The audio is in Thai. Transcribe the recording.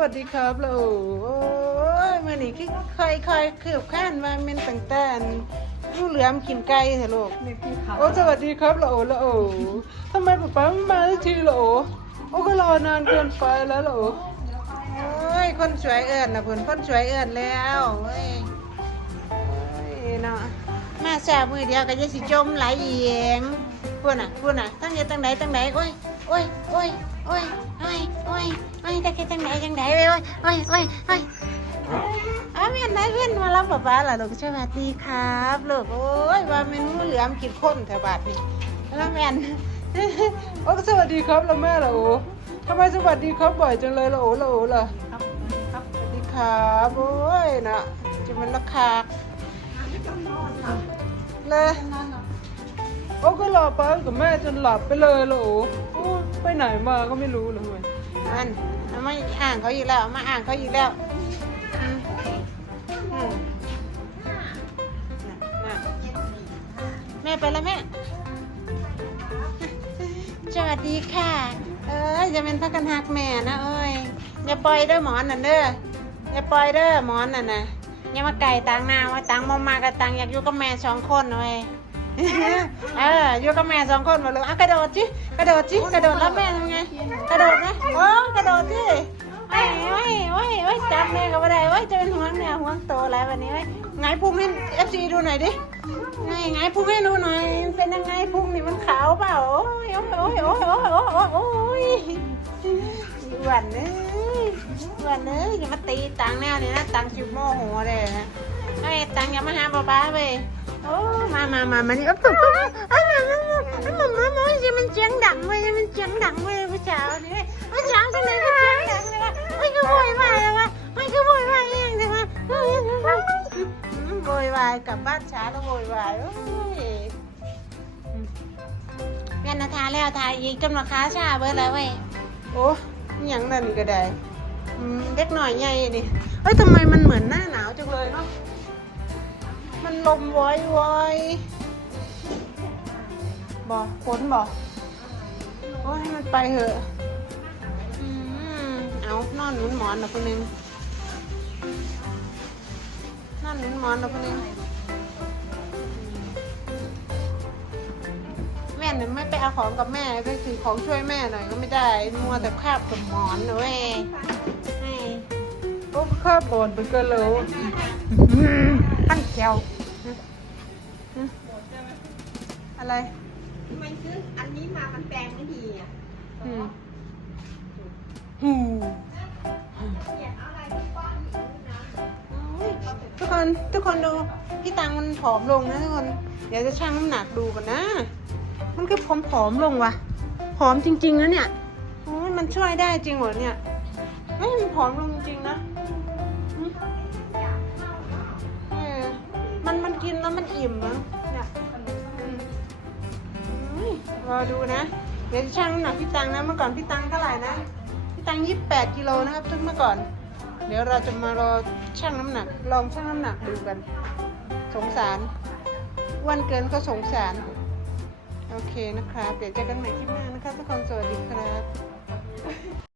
สวัสดีครับเราโอ้ยมื่อนี้คือค่อยๆคืบข้านมาเมนต่างแต่ลูกเหลือมกินไก่เถอะลูกนี่พี่เขาโอ้สวัสดีครับละโอละโอทำไมป๊าป๊าไม่มาสักทีละโอโอ้ก็รอนานเกินไปแล้วละโอโอ้ยคนสวยเอิญนะเพิ่นคนสวยเอิญแล้วเว้ยโอ้ยเนาะมาแซ่บมือเดียวก็จะสิจมไหลเองพูดน่ะพูดน่ะตั้งใจตั้งไหนตั้งไหนโอ้ยโอ้ยโอ้ยโอ้ย โอ้ยโอ้ยโอ้ยตั้งใจตั้งไหนตั้งไหนเว้ยโอ้ยโอ้ยโอ้ยโอ้ยอ้าวเมียนได้เพื่อนมารับป๊าป๊าล่ะลูกสวัสดีครับลูกโอ้ยว่าเมนูเหลือมกินข้นแถวบาทนี่แล้วแมนโอ้สวัสดีครับแล้วแม่ล่ะโอ้ทำไมสวัสดีครับบ่อยจังเลยล่ะโอ้ล่ะโอ้ล่ะครับครับสวัสดีครับโอ้ยนะจะมันราคาเลยโอ้ก็รอป้ากับแม่จนหลับไปเลยล่ะโอ้โอ้ไปไหนมาก็ไม่รู้เลยเว้ยอัน เอามาอ่างเขาอีกแล้วเอามาอ่างเขาอีกแล้วอืมอืมน่ะน่ะแม่ไปแล้วแม่ สวัสดีค่ะ เอ้ยจะเป็นพักกันหักแม่นะเอ้ยอย่าปล่อยเด้อหมอนนั่นเด้ออย่าปล่อยเด้อหมอนนั่นนะอย่ามาไก่ตังหน้าว่าตังมมากับตังอยากอยู่กับแม่สองคนเว้ย เอออยู่กับแม่สองคนมาเลยอะกระโดดจิกระโดดจิกระโดดรับแม่ยังไงกระโดดนะโอ้กระโดดจิไอ้ไอ้ไอ้ไอ้จำแม่ก็ไม่ได้ไอ้จะเป็นห่วงเนี่ยห่วงโตแล้ววันนี้ไอ้ไงพุ่งให้เอฟซีดูหน่อยดิไงไงพุ่งให้ดูหน่อยเป็นยังไงพุ่งนี่มันขาวเปล่าโอ้ยโอ้ยโอ้ยโอ้ยโอ้ยโอ้ยโอ้ยวันนี้วันเลยอย่ามาตีตังแน่เลยนะตังชิบโมโหเลยนะไอ้ตังอย่ามาหาป้าป้าไป มามามามานี่อ๊บตุ๊บตุ๊บอ้มามามามามาจะมันเสียงดังเว้ยมันเสียงดังเว้ยผู้ชายนี่เว้ยผู้ายคนไหนก็เสียงดังเลยวะไม่ก็โวยวายเลยวะไม่ก็โวยวายเองเลยวะเฮ้ยโวยวายกลับบ้านช้าแล้วโวยวายแม่นาทาแล้วทาอีกจนราคาชาเบิดแล้วเว้ยโอ้ยังนั่นก็ได้เล็กหน่อยใหญ่ดิเฮ้ยทำไมมันเหมือนหน้าหนาวจังเลยเนาะ มันลมวอยวอยบอกฝนบอกโอ้ยให้มันไปเถอะอืมเอานอนหนุนหมอนนะคนนึงนอนหนุนหมอนนะคนนึงแม่เนี่ยไม่ไปเอาของกับแม่ไปถือของช่วยแม่หน่อยก็ไม่ได้ มัวแต่คาบกับหมอนนะเว้ยให้โอ้คาบบ่นไปกันเลยตั้งแถว อะไรทำไมซื้ออันนี้มามันแปลงไม่ดีอะอืมหูอยากเอาอะไรที่ป้อนอีกนะโอ้ยทุกคนทุกคนดูพี่ตังมันผอมลงนะทุกคน เดี๋ยวจะชั่งน้ำหนักดูกันนะ มันก็ผอมผอมๆลงว่ะผอมจริงๆนะเนี่ยโอ้ยมันช่วยได้จริงเหรอเนี่ยเฮ้ยมันผอมลงจริงๆนะ มันกินแล้วมันอิ่มนะเนี่ยอืมอุ้ยรอดูนะเดี๋ยวจะชั่งน้ำหนักพี่ตังนะเมื่อก่อนพี่ตังเท่าไหร่นะพี่ตังยี่สิบแปดกิโลนะครับทุกเมื่อก่อน เดี๋ยวเราจะมารอชั่งน้ำหนัก ลองชั่งน้ำหนักดูกัน สงสารอ้วันเกินก็สงสารโอเคนะครับ เดี๋ยวเจอกันใหม่คลิปหน้านะคะทุกคนสวัสดีครับ